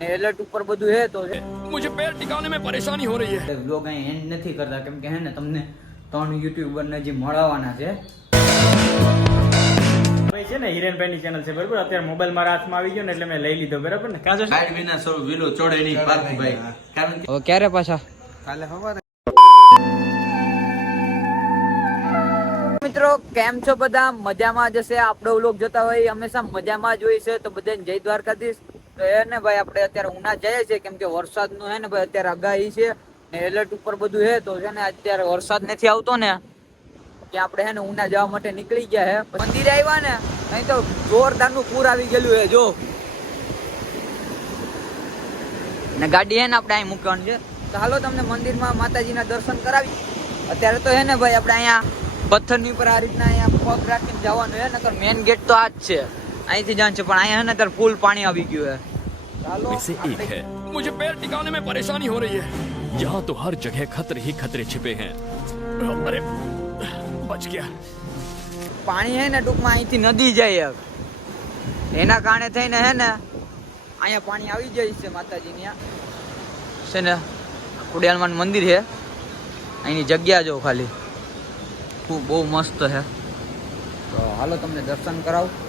ને એલર્ટ ઉપર બધું હે તો मुझे पैर टिकाने में परेशानी हो रही है। વ્લોગ અહીં એન્ડ નથી કરતા કેમ કે હે ને તમને 3 યુટ્યુબર ને જે મળવાના છે ભાઈ છે ને હિરેનભાઈ ની ચેનલ છે બરાબર, અત્યારે મોબાઈલ મારા હાથમાં આવી ગયો ને એટલે મેં લઈ લીધો બરાબર ને. કાજો ગાડી વિના સૌ વિલો ચોડે નહીં પાર્થભાઈ. કારણ કે હવે ક્યારે પાછા કાલે સવારે મિત્રો કેમ છો બધા? મજામાં જશે. આપણો વ્લોગ જોતા હોય હંમેશા મજામાં જ હોય છે તો બધાને જય દ્વારકાધીશ. તો એ ને ભાઈ આપણે અત્યારે ઉના જઈએ છીએ કેમ કે વરસાદનું હે ને ભાઈ અત્યારે આગાહી છે ને એલર્ટ ઉપર બધું હે તો છે ને અત્યારે વરસાદ નથી આવતો ને કે આપણે હે ને ઉના જવા માટે નીકળી ગયા હે. મંદિરે આવ્યા ને અહીં તો જોરદારનું પૂર આવી ગયેલું હે જો ને ગાડી હે ને આપણે અહીં મૂકવાની છે. તો હાલો તમને મંદિરમાં માતાજીના દર્શન કરાવી. અત્યારે તો હે ને ભાઈ આપણે અહીંયા પથ્થરની ઉપર આ રીતના અહીંયા પગ રાખીને જવાનું હે નકર મેઇન ગેટ તો આ જ છે, અહીંથી જવાનું છે પણ અહીંયા હે ને ત્યારે ફૂલ પાણી આવી ગયું હે. ચાલો में से एक है मुझे पैर टिकाने में परेशानी हो रही है। यहाँ तो हर जगह खतरे ही खतरे छिपे हैं। अरे बच गया। પાણી હે ને ટૂંકમાં અહીંથી નદી જાય એના કારણે થઈને હે ને અહીંયા પાણી આવી જાય છે. માતાજીની છે ને ખોડિયાલમાં મંદિર છે, અહીંની જગ્યા જો ખાલી ખૂબ બહુ મસ્ત છે. તો હાલો તમને દર્શન કરાવું.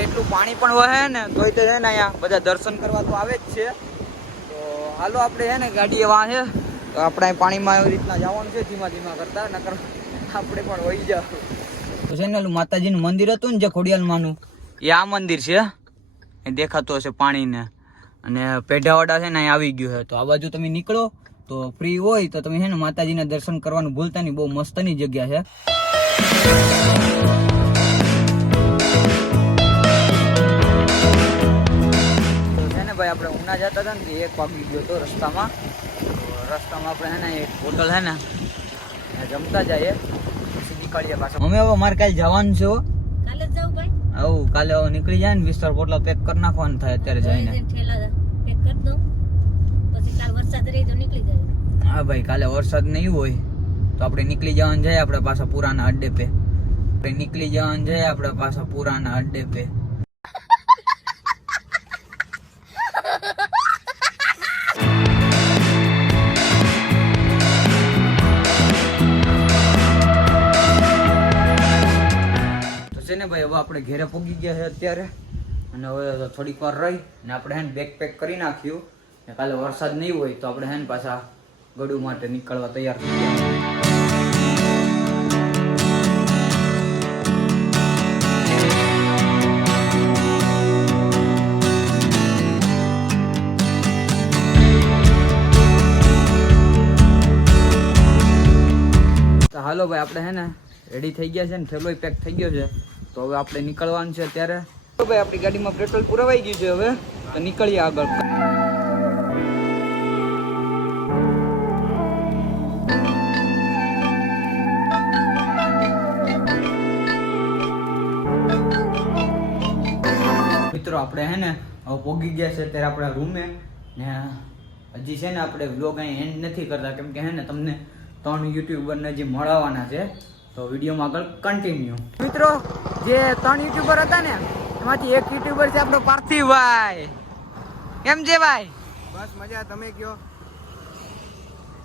એટલું પાણી પણ વહે ને તોય તો છે ને અહીંયા બધા દર્શન કરવા તો આવે જ છે. તો હાલો આપણે છે ને ગાડી એવા છે તો આપણે અહીં પાણીમાં એવી રીતના જવાનું છે ધીમા ધીમા કરતા નકર આપણે પણ વહી જાવ. તો છે ને ઓલું માતાજીનું મંદિર હતું ને જે ખોડિયાલમાંનું એ આ મંદિર છે, એ દેખાતું હશે પાણીને અને પેઢાવાડા છે ને અહીં આવી ગયું છે. તો આ બાજુ તમે નીકળો તો ફ્રી હોય તો તમે છે ને માતાજીના દર્શન કરવાનું ભૂલતા નહીં, બહુ મસ્તની જગ્યા છે. ભાઈ આપણે ઉના જતા હતા ને 1 વાગી ગયો તો રસ્તામાં. તો રસ્તામાં આપણે હે ને એક હોટલ હે ને જમતા જઈએ પછી નીકળીએ પાછા. મમ્મી હવે મારે કાલે જવાનું છે. કાલે જ જાવ ભાઈ. આવું કાલે હવે નીકળી જાય ને 20 પોટલા પેક કરી નાખવાનું થાય અત્યારે જઈને. ઠેલા પેક કરી દઉં પછી કાલ વરસાદ રહી તો નીકળી જાય. હા ભાઈ કાલે વરસાદ નહીં હોય તો આપણે નીકળી જવાનું જાય આપણે પાછા પુરાના અડ્ડે પે. આપણે નીકળી જવાનું જાય આપણે પાછા પુરાના અડ્ડે પે. ને ભાઈ હવે આપણે ઘેરે પહોંચી ગયા છે અત્યારે અને હવે થોડીક વાર રહી ને આપણે હેન બેગ પેક કરી નાખ્યું ને કાલે વરસાદ નહીં હોય તો આપણે હેન પાછા ગડુ માટે નીકળવા તૈયાર થઈ ગયા. હાલો ભાઈ આપણે હે ને રેડી થઈ ગયા છે ને થેલો પેક થઈ ગયો છે તો હવે આપણે નીકળવાનું છે અત્યારે. તો ભાઈ આપણી ગાડીમાં પેટ્રોલ પુરાવાઈ ગયું છે હવે તો નીકળીએ આગળ. મિત્રો આપણે હે ને હવે પહોંચી ગયા છે અત્યારે આપણા રૂમે ને હજી છે ને આપણે વ્લોગ અહીં એન્ડ નથી કરતા કેમ કે હે ને તમને 3 યુટ્યુબરને જે મળવાના છે તો વિડીયોમાં આગળ કન્ટિન્યુ. મિત્રો જે 3 યુટ્યુબર હતા ને એમાંથી એક યુટ્યુબર છે આપણો પાર્થિવભાઈ. કેમ છે ભાઈ? બસ મજા. તમે કયો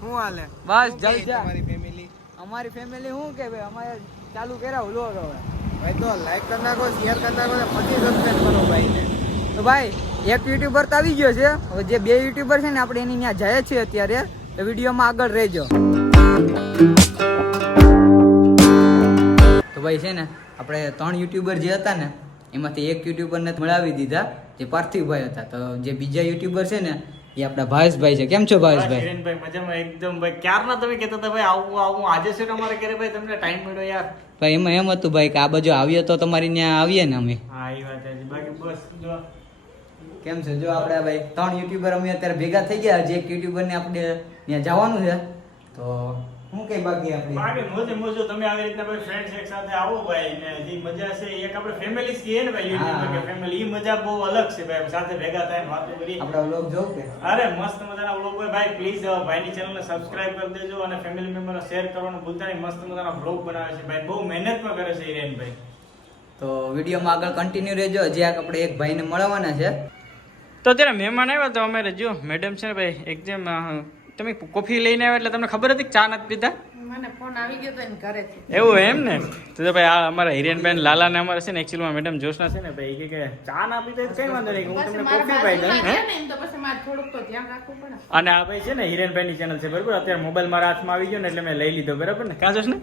શું હાલે? બસ જલસા. તમારી ફેમિલી? અમારી ફેમિલી શું કે ભાઈ અમારે ચાલુ કર્યા વ્લોગ હવે ભાઈ તો લાઈક કરી નાખો, શેર કરી નાખો ને પછી સબસ્ક્રાઇબ કરો ભાઈને. તો ભાઈ એક યુટ્યુબર તો આવી ગયો છે, હવે જે 2 યુટ્યુબર છે ને આપણે એની ત્યાં જાય છીએ અત્યારે તો વિડીયોમાં આગળ રહેજો. તો ભાઈ છે ને આપણે 3 યુટ્યુબર જે હતા ને એમાંથી એક યુટ્યુબરને મળાવી દીધા જે પાર્થિવભાઈ હતા. તો જે બીજા યુટ્યુબર છે ને એ આપણા ભાવેશભાઈ છે. કેમ છો ભાવેશભાઈ? હિરેનભાઈ મજામાં એકદમ ભાઈ. ક્યારના તમે કહેતા હતા ભાઈ આવું આજે છે તમારે ઘરે ભાઈ, તમને ટાઈમ મળ્યો યાર. ભાઈ એમાં એમ હતું ભાઈ કે આ બાજુ આવીએ તો તમારી ત્યાં આવીએ ને અમે. હા એ વાત છે. બાકી બસ જો કેમ છે જો આપણે ભાઈ 3 યુટ્યુબર અમે અત્યારે ભેગા થઈ ગયા. જે એક યુટ્યુબર ને આપણે ત્યાં જવાનું છે તો હું કઈ બાકી આપણી બાકી મોજે મોજો તમે આવી રીતના ભાઈ ફ્રેન્ડ્સ એક સાથે આવો ભાઈ ને જે મજા છે એક આપણે ફેમિલી કહીએ ને ભાઈ યુટ્યુબ કે ફેમિલી ઈ મજા બહુ અલગ છે ભાઈ સાથે ભેગા થાય ને વાતો કરી આપણા વ્લોગ જોઉં કે અરે મસ્ત મજાના વ્લોગ હોય ભાઈ પ્લીઝ ભાઈની ચેનલને સબસ્ક્રાઇબ કરી દેજો અને ફેમિલી મેમ્બરને શેર કરવાનું ભૂલતા નહીં મસ્ત મજાના વ્લોગ બનાવે છે ભાઈ બહુ મહેનત પણ કરે છે હિરેનભાઈ તો વિડીયોમાં આગળ કન્ટિન્યુ રહેજો હજી આપણે એક ભાઈને મળવાના છે તો અત્યારે મહેમાન આવ્યા તો અમે જો મેડમ છે ને ભાઈ એકદમ તમે કોફી લઈને આવ્યા એટલે તમને ખબર હતી કે ચા નથી પીતા મને ફોન આવી ગયો તો એને ઘરેથી. એવું એમ ને તો ભાઈ આ અમારા હિરેનભાઈ લાલા ને અમારે છે ને એકચ્યુઅલી મેડમ જોશના છે ને ભાઈ કે ચા ના પીતા કઈ વાંધો નહીં હું પછી તમને મારા કોફી પાઈ દઉં બાજુમાં હે? ગયા ને એમ તો પછી મારે થોડુંક તો ધ્યાન રાખવું પડે. અને આ ભાઈ છે ને હિરેનભાઈ ની ચેનલ છે બરાબર અત્યારે મોબાઈલ મારા હાથમાં આવી ગયો ને એટલે મેં લઈ લીધો બરાબર ને કાં જોશ ને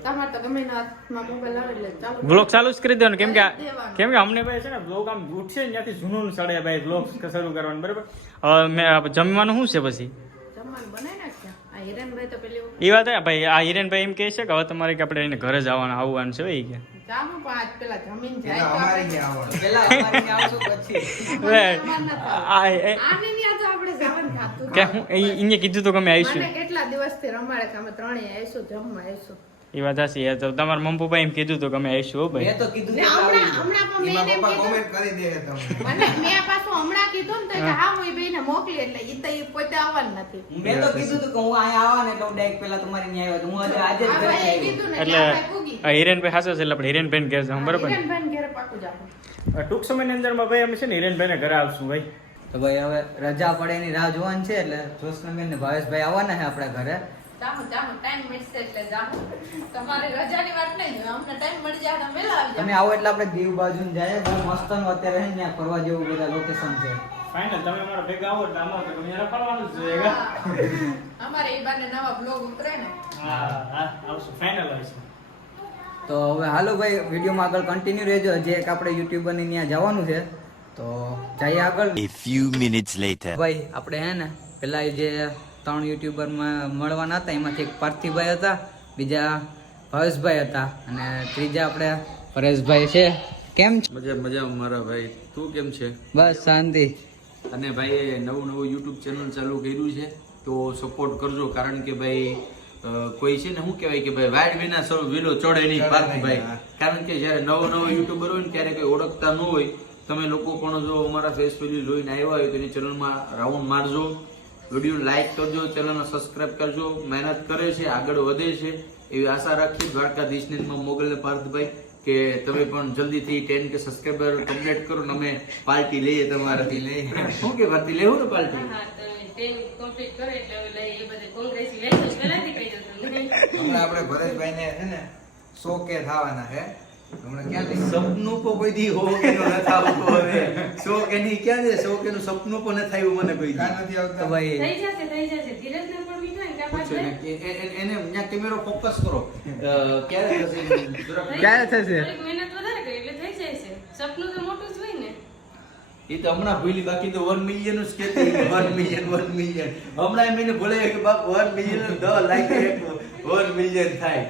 તમારે તો ગમે એના હાથમાં મોબાઈલ આવે એટલે ચાલુ બ્લોગ ચાલુ જ કરી દેવાનું દેવાનું. કેમ કે અમને ભાઈ છે ને બ્લોગ આમ ઉઠશે ને ત્યાંથી જૂનું સડે ભાઈ બ્લોગ શરૂ કરવાનું બરાબર હવે મેં જમવાનું શું છે પછી જમવાનું બનાવી નાખ્યા. આ હિરેનભાઈ તો પેલી એ વાત હે ભાઈ આ હિરેનભાઈ એમ કહે છે કે હવે તમારે કે આપણે એને ઘરે જવાનું આવવાનું છે ભાઈ કે જામું પણ આજ પેલા જમીન જાય એના તો અમારે આપણે- ક્યાં આવવાનું? પેલા અમારે ત્યાં આવશું પછી અમારે નથી આવવું. આ એ- આની ન્યા તો આપણે જવાનું થાતું કે નથી. હું અહીંયા કીધું તો કે અમે આવીશું મને કેટલા દિવસથી રમાડે કે અમે ત્રણેય આવીશું જમવા આવીશું. એ વાત હશે તો તમારા મમ્મી પપ્પા એમ કીધું તો કે અમે આવીશું હો ભાઈ મેં તો કીધું ને કે હમણાં આવી હમણાં પણ મેં એમાં એને એમ પપ્પા કીધું comment કરી દે છે તમને. મને મેં પાછું હમણાં કીધું ને તો કે હા હું એ બેયને મોકલી એટલે ઈ તો ઈ પોતે આવવાનું નથી. મેં તો કીધું હતું કે હું અહીંયા આવા ને એટલે હું direct પેલા તમારી ન્યાય આવ્યો હતો. હું આજે જ આ ઘરે ભાઈએ આવ્યો. કીધું ને એટલે એટલે આપણે પૂગી. આ હિરેનભાઈ હાચો છે એટલે આપણે હિરેનભાઈ ઘેર જવું બરાબર ને? હિરેનભાઈને ઘરે પાકું જાવું. ટૂંક સમયની અંદરમાં ભાઈ અમે છે ને હિરેનભાઈને ઘરે આવશું ભાઈ તો ભાઈ હવે રજા પડે એની રાહ જોવાની છે એટલે જોશનાબેન ને ભાવેશભાઈ આવવાના છે આપણા ઘરે જામું ટાઈમ મળશે એટલે જામું. તમારે રજાની વાત નહીં હોય. અમને ટાઈમ મળી જાય તો વહેલા આવી તમે જાવ. આવો એટલે આપણે દીવ બાજુ જાય બહુ મસ્ત નું અત્યારે છે ને ત્યાં ફરવા જેવું બધા લોકેશન છે ફાઇનલ તમે અમારા ભેગા આવો એટલે અમારે તો તમે રખડવાનું જ જોઈએ હા. અમારે એ બાને નવા બ્લોગ ઉતરે ને હા આવશું ફાઇનલ આવશું તો હવે હાલો ભાઈ વિડીયોમાં આગળ કન્ટિન્યુ રહેજો હજી એક આપણે યુટ્યુબર ની ત્યાં જવાનું છે તો જઈએ આગળ A few minutes later. ભાઈ આપણે હે ને પેલા જે 3 યુટ્યુબર મળવાના હતા એમાંથી એક પાર્થિવભાઈ હતા બીજા ભાવેશભાઈ હતા અને ત્રીજા આપણે પરેશભાઈ છે કેમ છે મજા મારા ભાઈ તું કેમ છે બસ શાંતિ અને ભાઈ નવું યુટ્યુબ ચેનલ ચાલુ કર્યું છે તો સપોર્ટ કરજો કારણ કે ભાઈ કોઈ છે ને શું કહેવાય કે ભાઈ વાડ વિના સૌ વિલો ચડે નહીં પાર્થભાઈ કારણ કે જ્યારે નવો યુટ્યુબર હોય ને ત્યારે કોઈ ઓળખતા ન હોય તમે લોકો પણ જો અમારા ફેસ વેલ્યુ જોઈને આવ્યા હોય તો એની ચેનલમાં રાઉન્ડ મારજો વિડીયો લાઈક કરજો ચેનલને સબસ્ક્રાઇબ કરજો મહેનત કરે છે આગળ વધે છે એવી આશા રાખીએ દ્વારકાધીશની મોગલ પાર્થભાઈ કે તમે પણ જલ્દીથી 10 કે સબસ્ક્રાઇબર કમ્પ્લીટ કરો ને અમે પાર્ટી લઈએ તમારાથી લઈએ શું કે પાર્ટી લેવું ને પાર્ટી હમણાં આપણે ભરતભાઈને છે ને 100K થવાના છે. હમણાં ક્યાં લઈ સપનું તો કોઈ દી હો કે ન થાવું હવે 100 કે ની ક્યાં છે 100 કે નું સપનું પણ ન થયું મને કોઈ દી કાં નથી તો આવતા? ભાઈ એને ત્યાં કેમેરો ફોકસ કરો ક્યારે થશે ક્યારે થશે એ તો હમણાં ભૂલી બાકી તો 1 મિલિયન જ કહેતી 1 મિલિયન હમણાં એમ એને બોલે કે બાપ 1 મિલિયન 10 લાખ 1 મિલિયન થાય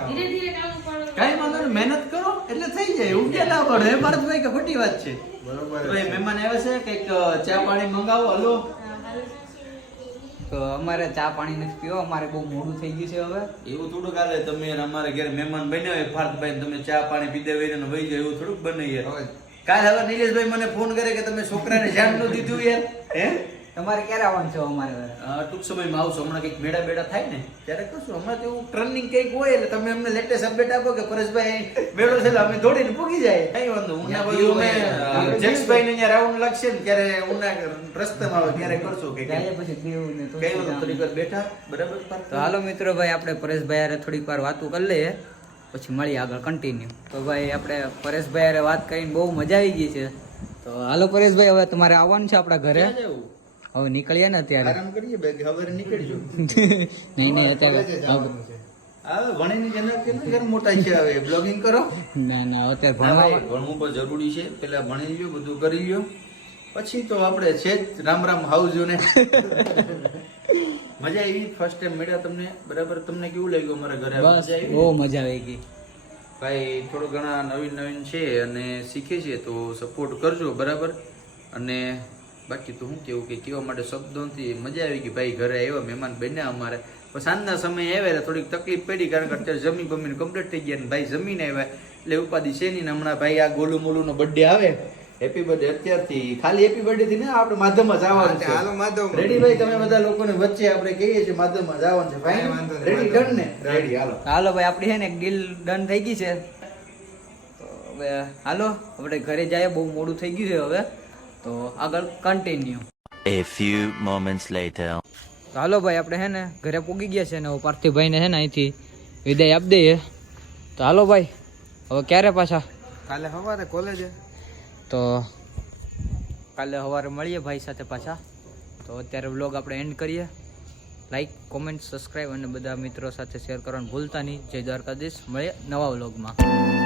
કઈ વાંધો નહીં મહેનત કરો એટલે થઈ જાય એવું ક્યાં ના પડે ભારતભાઈ કે ખોટી વાત છે બરોબર તો એ મહેમાન આવ્યા છે કંઈક ચા પાણી મંગાવો હલો તો અમારે ચા પાણી નથી પીવો અમારે બહુ મોડું થઈ ગયું છે હવે એવું થોડુંક હાલે તમે અમારા ઘરે મહેમાન બન્યા હોય ભારતભાઈ તમે ચા પાણી પીધે હોય ને વહી જાય એવું થોડુંક બને યાર હવે કાલ હવે નિલેશભાઈ મને ફોન કરે કે તમે છોકરાને જાણ ન દીધું યાર હે તમારે ક્યારે આવવાનું છે અમારે ઘરે? ટૂંક સમયમાં આવશો હમણાં કંઈક મેળા બેડા થાય ને ત્યારે કરશું હમણાં તો એવું ટ્રેનિંગ કંઈક હોય એટલે તમે અમને લેટેસ્ટ અપડેટ આપો કે પરેશભાઈ મેળો છે એટલે અમે દોડીને પૂગી જાય કઈ વાંધો ઉના બાજુ અમે જેક્સભાઈ ને અહીંયા રાઉન્ડ લાગશે ને ત્યારે ઉના રસ્તામાં આવે ત્યારે કરશું કે જાય પછી દીવ ને કઈ વાંધો તો થોડીક વાર બેઠા બરાબર તો હાલો મિત્રો ભાઈ આપણે પરેશભાઈ હારે થોડીક વાર વાતું કરી લઈએ પછી મળીએ આગળ કન્ટિન્યુ તો ભાઈ આપણે પરેશભાઈ હારે વાત કરીને બહુ મજા આવી ગઈ છે તો હાલો પરેશભાઈ હવે તમારે આવવાનું છે આપણા ઘરે હવે નીકળીએ ને અત્યારે આરામ કરીએ બે હવે નીકળજો નહીં અત્યારે જવાનું છે. હવે ભણીની જનક કે ઘર મોટા છે હવે બ્લોગિંગ કરો ના ના અત્યારે હા ભાઈ, ભણવા ભણવું પણ જરૂરી છે પેલા ભણી લ્યો બધું કરી લ્યો પછી તો આપણે છે જ રામ રામ હાવજો ને મજા આવી ફર્સ્ટ ટાઈમ મળ્યા તમને બરાબર તમને કેવું લાગ્યું અમારા ઘરે બસ મજા આવી બહુ મજા આવી ગઈ ભાઈ થોડો ઘણા નવીન છે અને શીખે છે તો સપોર્ટ કરજો બરાબર અને બાકી તો શું કેવું કે કહેવા માટે શબ્દો નથી. મજા આવી ગઈ ભાઈ, ઘરે આવ્યા મહેમાન બન્યા અમારે. પણ સાંજના સમયે આવ્યા એટલે થોડીક તકલીફ પડી, કારણ કે અત્યારે જમી બમીને કમ્પ્લીટ થઈ ગયા ને ભાઈ જમીને આવ્યા એટલે ઉપાધિ છે નહીં. ને હમણાં ભાઈ આ ગોલુ મોલુનો બર્થડે આવે, હેપી બર્થડે અત્યારથી. ખાલી હેપી બર્થડે થી ને આપણે માધવમાં જવાનું છે. હાલો માધવ રેડી ભાઈ, તમે બધા લોકોને વચ્ચે આપણે કહીએ છીએ માધવમાં જવાનું છે ભાઈ. વાંધો નહીં, રેડી વાંધો ડન ને? રેડી હાલો. હાલો ભાઈ, આપણી છે ને એક ડીલ ડન થઈ ગઈ છે. તો હવે હાલો આપણે ઘરે જઈએ, બહુ મોડું થઈ ગયું છે હવે. તો આગળ continue. A few moments later. તો હાલો ભાઈ, આપણે છે ને ઘરે પૂગી ગયા છે ને હવે પાર્થિવભાઈને છે ને અહીંથી વિદાય આપી દઈએ. તો હાલો ભાઈ, હવે ક્યારે પાછા? કાલે સવારે કોલેજે. તો કાલે સવારે મળીએ ભાઈ સાથે પાછા. તો અત્યારે વ્લોગ આપણે એન્ડ કરીએ. લાઈક, કોમેન્ટ, સબસ્ક્રાઈબ અને બધા મિત્રો સાથે શેર કરવાનું ભૂલતા નહીં. જય દ્વારકાધીશ. મળીએ નવા વ્લોગમાં.